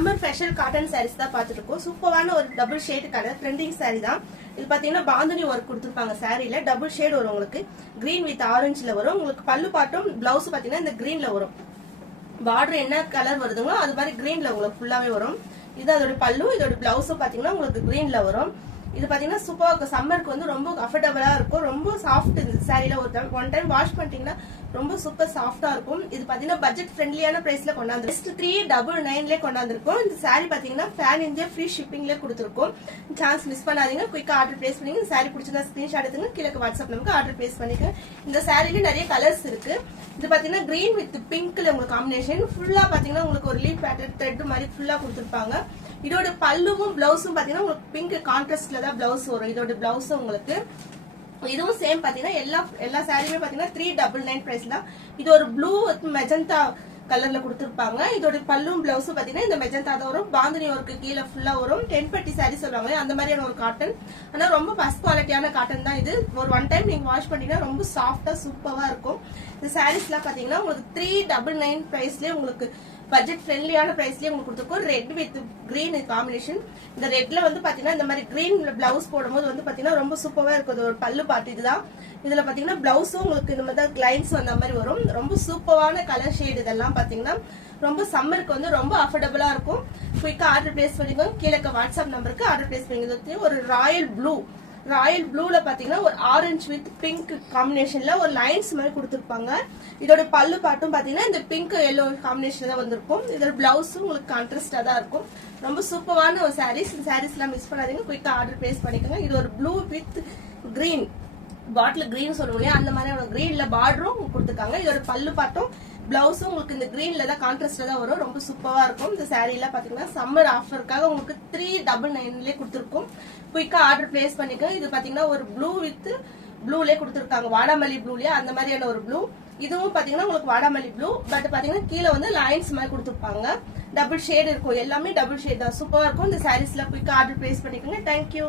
Summer special cotton saris தான் பார்த்துட்டு இருக்கோம். சூப்பரான ஒரு double shade colour trending sorry தான் இது. பாத்தீங்கன்னா பாந்தினி ஒர்க் கொடுத்துருப்பாங்க. சாரியில டபுள் ஷேட் வரும் உங்களுக்கு. கிரீன் வித் ஆரஞ்சுல வரும் உங்களுக்கு. பல்லு பாட்டும் பிளவுஸ் பாத்தீங்கன்னா இந்த கிரீன்ல வரும். பார்டர் என்ன கலர் வருதுங்களோ அது மாதிரி கிரீன்ல உங்களுக்கு ஃபுல்லாவே வரும். இது அதோட பல்லு. இதோட பிளவுஸும் பாத்தீங்கன்னா உங்களுக்கு கிரீன்ல வரும். இது பாத்தீங்கன்னா சூப்பரா இருக்கும். சம்மருக்கு வந்து ரொம்ப அஃபர்டபுளா இருக்கும். ரொம்ப சாஃப்ட். இந்த சாரியில ஒன் டைம் வாஷ் பண்ணிட்டீங்கன்னா ரொம்ப சூப்பர் சாஃப்டா இருக்கும். இது பாத்தீங்கன்னா பட்ஜெட் ஃப்ரெண்ட்லியான பிரைஸ்ல கொண்டாந்து 399 கொண்டாந்துருக்கும். இந்த சாரி பாத்தீங்கன்னா ஃபேன் இந்தியா ஃப்ரீ ஷிப்பிங்ல கொடுத்துருக்கோம். சான்ஸ் மிஸ் பண்ணாதீங்க. குயிக்கா ஆர்டர் பிளேஸ் பண்ணீங்க. இந்த சாரி பிடிச்சிருந்தா ஸ்கிரீன்ஷாட் எடுத்துங்க. கீழே வாட்ஸ்அப் நமக்கு ஆர்டர் பிளேஸ் பண்ணிக்க. இந்த சாரில நிறைய கலர்ஸ் இருக்கு. இது பாத்தீங்கன்னா கிரீன் வித் பிங்க்ல உங்களுக்கு காம்பினேஷன். ஃபுல்லா பாத்தீங்கன்னா உங்களுக்கு ஒரு லீஃப் பேட்டர்ன் த்ரெட் மாதிரி ஃபுல்லா கொடுத்துருப்பாங்க. இதோட பல்லுவும் பிளவுஸும் பாத்தீங்கன்னா உங்களுக்கு பிங்க் கான்ட்ராஸ்ட்ல தான் பிளவுஸ் வரும். இதோட பிளவுஸ் உங்களுக்கு இதுவும் சேம் பாத்தீங்கன்னா எல்லா சாரியுமே பாத்தீங்கன்னா 399 பிரைஸ் தான். இது ஒரு ப்ளூ மெஜந்தா கலர்ல கொடுத்துருப்பாங்க. இதோட பல்லும் பிளவுஸும் பாத்தீங்கன்னா இந்த மெஜந்தா தான் வரும். பாந்தினி ஒர்க்கு கீழே ஃபுல்லா வரும். 10 சாரி சொல்லுவாங்க அந்த மாதிரியான ஒரு காட்டன். ஆனா ரொம்ப ஃபர்ஸ்ட் குவாலிட்டியான காட்டன் தான் இது. ஒரு ஒன் டைம் நீங்க வாஷ் பண்ணீங்கன்னா ரொம்ப சாஃப்டா சூப்பரா இருக்கும். இந்த சாரீஸ் எல்லாம் பாத்தீங்கன்னா உங்களுக்கு 399 பிரைஸ்லயே உங்களுக்கு பட்ஜெட் ஃப்ரெண்ட்லியான பிரைஸ்லயே உங்களுக்கு கொடுத்துருக்கோம். Red with green combination. இந்த ரெட்ல வந்து பாத்தீங்கன்னா இந்த மாதிரி கிரீன் பிளவுஸ் போடும்போது வந்து பாத்தீங்கன்னா ரொம்ப சூப்பரா இருக்கும். ஒரு பல்லு பாட்டு இதுதான். இதுல பாத்தீங்கன்னா பிளவுஸும் உங்களுக்கு இந்த மாதிரி லைன்ஸ் வந்த மாதிரி வரும். ரொம்ப சூப்பரான கலர் ஷேட். இதெல்லாம் பாத்தீங்கன்னா ரொம்ப சம்மருக்கு வந்து ரொம்ப அஃபோர்டபுளா இருக்கும். குயிக்கா ஆர்டர் பிளேஸ் பண்ணிக்கோங்க. கீழே வாட்ஸ்அப் நம்பருக்கு ஆர்டர் பிளேஸ் பண்ணிக்கோங்க. ஒரு ராயல் ப்ளூல பாத்தீங்கன்னா ஒரு ஆரஞ்சு வித் பிங்க் காம்பினேஷன்ல ஒரு லைன்ஸ் மாதிரி கொடுத்துருப்பாங்க. இதோட பல்லு பாட்டும் பாத்தீங்கன்னா இந்த பிங்க் எல்லோ காம்பினேஷன் தான் வந்திருக்கும். இதோட பிளவுஸும் உங்களுக்கு கான்ட்ராஸ்டா தான் இருக்கும். ரொம்ப சூப்பரான ஒரு சாரீஸ். இந்த சாரீஸ் எல்லாம் மிஸ் பண்ணாதீங்க. குயிக்கா ஆர்டர் பிளேஸ் பண்ணிக்கோங்க. இது ஒரு blue with green, bottle green சொல்லுவோம் இல்லையா, அந்த மாதிரி கிரீன்ல பார்டரும் கொடுத்துருக்காங்க. இதோட பல்லு பாட்டும் பிளவுஸும் உங்களுக்கு இந்த கிரீன்ல தான் கான்ட்ராஸ்ட்ல தான் வரும். ரொம்ப சூப்பரா இருக்கும். இந்த சாரீல பாத்தீங்கன்னா சம்மர் ஆஃபருக்காக உங்களுக்கு 399 கொடுத்துருக்கும். குயிக்கா ஆர்டர் பிளேஸ் பண்ணிக்க. இது பாத்தீங்கன்னா ஒரு ப்ளூ வித் ப்ளூலே கொடுத்துருக்காங்க. வாடாமல்லி ப்ளூலயே அந்த மாதிரியான ஒரு ப்ளூ. இதுவும் பாத்தீங்கன்னா உங்களுக்கு வாடாமல்லி ப்ளூ. பட் பாத்தீங்கன்னா கீழே வந்து லைன்ஸ் மாதிரி கொடுத்துருப்பாங்க. டபுள் ஷேட் இருக்கும். எல்லாமே டபுள் ஷேட் தான். சூப்பரா இருக்கும். இந்த சாரீஸ்ல குயிக்கா ஆர்டர் பிளேஸ் பண்ணிக்கோங்க. தேங்க்யூ.